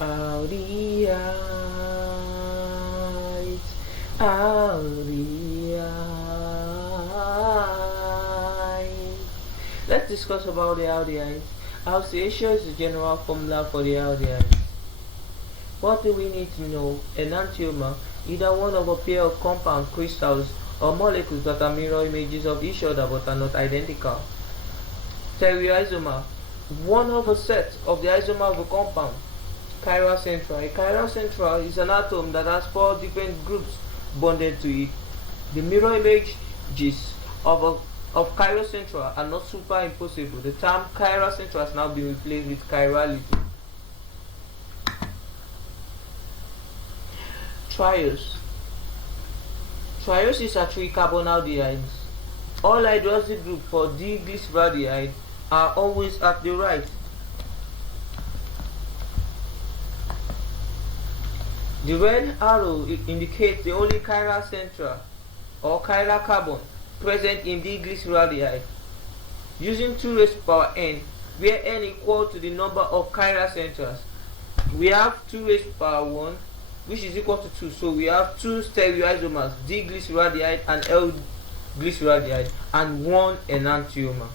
Aldehydes, aldehydes. Let's discuss about the aldehydes. Aldehyde is the general formula for the aldehydes. What do we need to know? Enantiomer, either one of a pair of compound crystals or molecules that are mirror images of each other but are not identical. Stereoisomer, one of a set of the isomer of a compound. Chiral central. A chiral central is an atom that has 4 different groups bonded to it. The mirror images of chiral central are not superimposable. The term chiral central has now been replaced with chirality. Triose. Trioses are 3 carbonaldehydes. All hydroxyl groups for D-glyceraldehyde are always at the right. The red arrow indicates the only chiral central or chiral carbon present in D-glyceraldehyde. Using 2 raised to power n, where n equal to the number of chiral centrals, we have 2 raised to power 1, which is equal to 2. So we have 2 stereoisomers, D-glyceraldehyde and L-glyceraldehyde, and 1 enantiomer.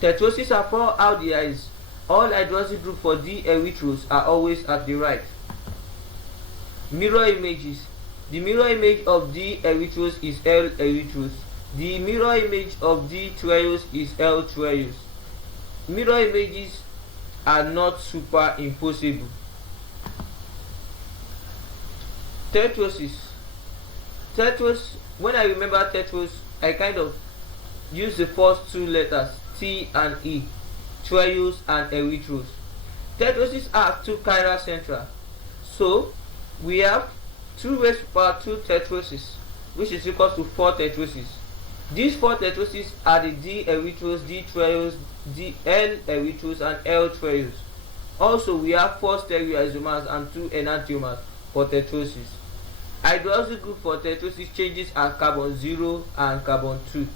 Tetroses are 4 aldehydes. All hydroxyl groups for D-erythrose are always at the right. Mirror images. The mirror image of D-erythrose is L-erythrose. The mirror image of D-triose is L-triose. Mirror images are not superimposable. Tetroses. Tetrose, when I remember tetrose, I kind of use the first 2 letters, T and E, triose and erythrose. Tetroses are 2 chiral central. So we have 2 raised to power 2 tetroses, which is equal to 4 tetroses. These 4 tetroses are the D-erythrose, D-triose, L-erythrose, and L-triose. Also, we have 4 stereoisomers and 2 enantiomers for tetroses. Hydroxyl group for tetroses changes as carbon 0 and carbon 2.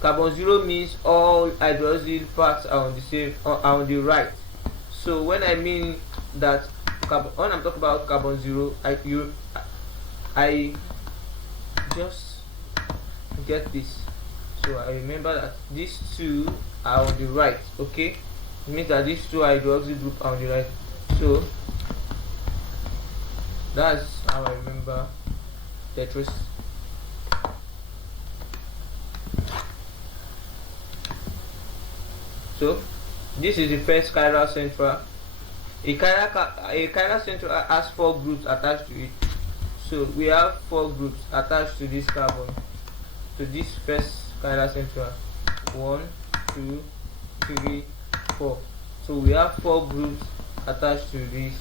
Carbon 0 means all hydroxyl parts are on the same on the right. So when I mean that when I'm talking about carbon 0, I just get this. So I remember that these 2 are on the right. Okay, it means that these 2 hydroxyl groups are on the right. So that's how I remember tetrose. So this is the first chiral central. A chiral central has 4 groups attached to it. So we have 4 groups attached to this carbon, to this first chiral central. 1, 2, 3, 4. So we have 4 groups attached to this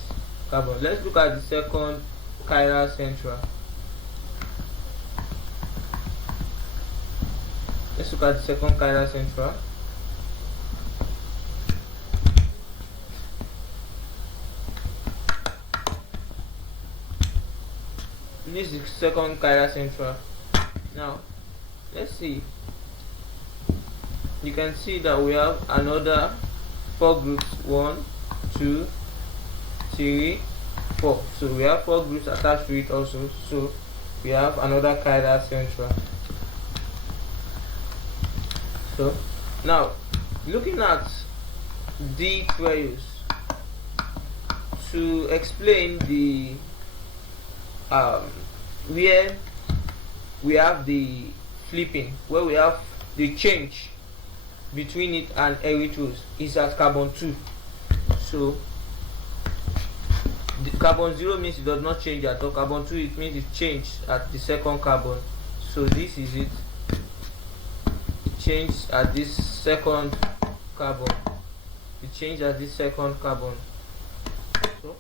carbon. Let's look at the second chiral central. Let's look at the second chiral central. This is the second chiral central. Now let's see. You can see that we have another 4 groups. 1, 2, 3, 4. So we have 4 groups attached to it also. So we have another chiral central. So now looking at D-triose, to explain the where we have the flipping, where we have the change between it and erythrose, is at carbon 2. So the carbon 0 means it does not change at all. Carbon 2, it means it changed at the second carbon. So this is it. It changed at this second carbon. It changed at this second carbon. So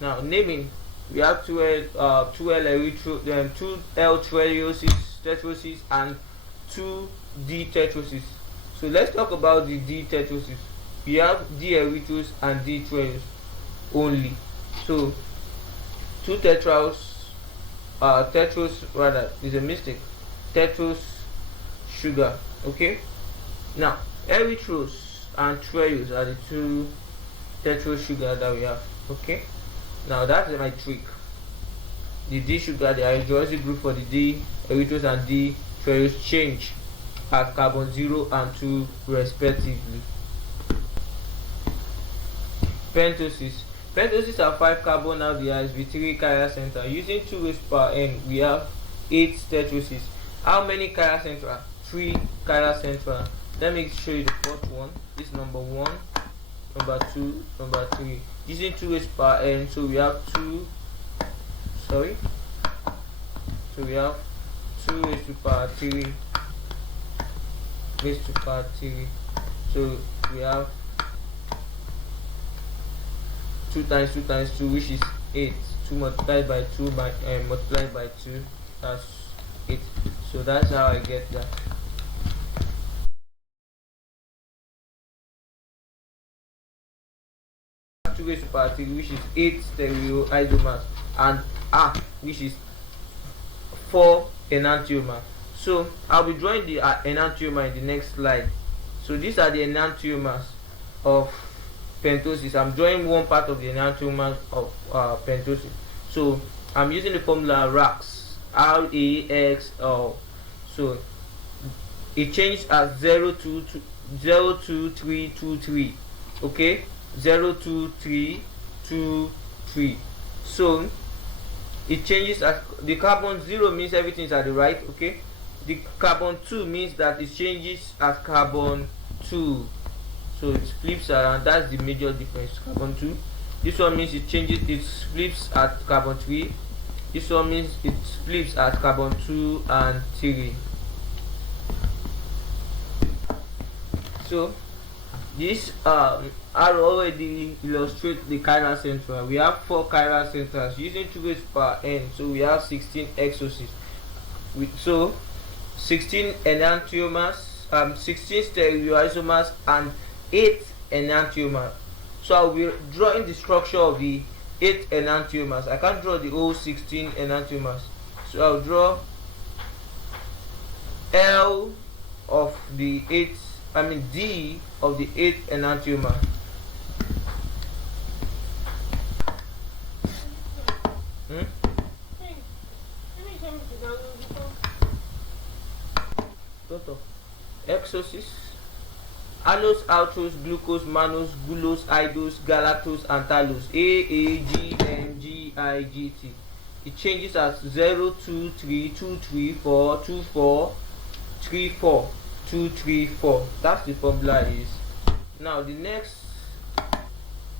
now naming, we have 2 L-trioses, tetroses, and 2 D-tetroses. So let's talk about the D-tetroses. We have D-erythrose and D-triose only. So 2 tetrose rather is a mistake. Tetrose sugar. Okay. Now erythrose and triose are the 2 tetrose sugar that we have. Okay, now that's my trick. The D sugar, the hydroxy group for the D erythrose and D triose change at carbon 0 and 2 respectively. Pentosis. Pentoses are 5 carbon aldehydes with 3 chiral centra. Using 2 raised power n, we have 8 tetroses. How many chiral centra? 3 chiral centra. Let me show you the fourth one. This is number 1, number 2, number 3. Using 2 raised power n, so we have 2. So we have 2 raised to power 3 raised to power 3. So we have 2 times 2 times 2, which is 8. 2 multiplied by 2 by multiplied by 2, that's 8. So that's how I get that. Two raised to power 3, which is 8 stereoisomers, and which is 4 enantiomer. So I'll be drawing the enantiomer in the next slide. So these are the enantiomers of pentosis. I'm drawing one part of the enantiomer of pentosis. So I'm using the formula RAX, RAXL. So it changes as 02323. Okay, 02323. So it changes as the carbon 0 means everything is at the right. Okay, the carbon 2 means that it changes as carbon 2. So it flips around. That's the major difference. Carbon 2. This one means it changes, it flips at carbon 3. This one means it flips at carbon 2 and 3. So this I already illustrate the chiral centra. We have 4 chiral centras using 2 raised to power n. So we have 16 exoses. So 16 enantiomers, 16 stereoisomers, and 8 enantiomers. So I'll be drawing the structure of the 8 enantiomers. I can't draw the whole 16 enantiomers. So I'll draw L of the 8, D of the 8 enantiomer. Exosis: allose, aldose, glucose, mannose, glucose, idose, galactose, and thallose. AAGMGIGT. It changes as 0, 2, 3, 2, 3, 4, 2, 4, 3, 4, 2, 3, 4. That's the formula is. Now the next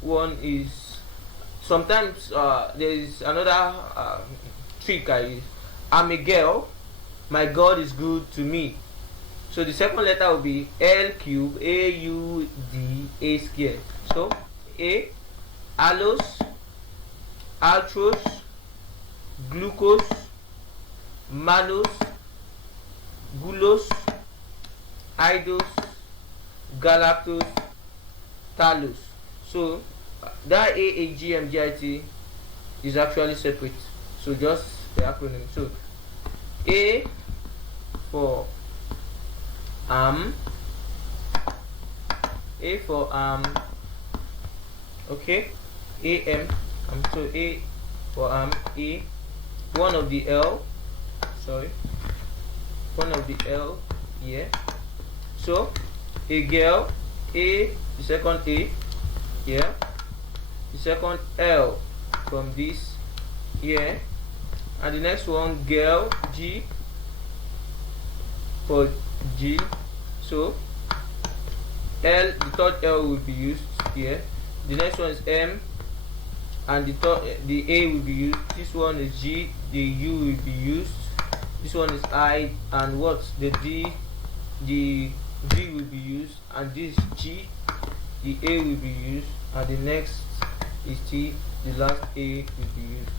one is, sometimes there is another trick I use. I'm a girl, my God is good to me. So the second letter will be L cube AUD squared. So A, allose, aldose, glucose, mannose, glucose, idose, galactose, thallose. So that AAGMGIT is actually separate. So just the acronym. So A for okay, AM. So A for A, one of the L, one of the L here. So a girl, A, the second A here, the second L from this here, and the next one girl, G for G. So L, the third L will be used here. The next one is M, and the A will be used. This one is G, the U will be used. This one is I, and what? The D, the V will be used, and this G, the A will be used, and the next is T, the last A will be used.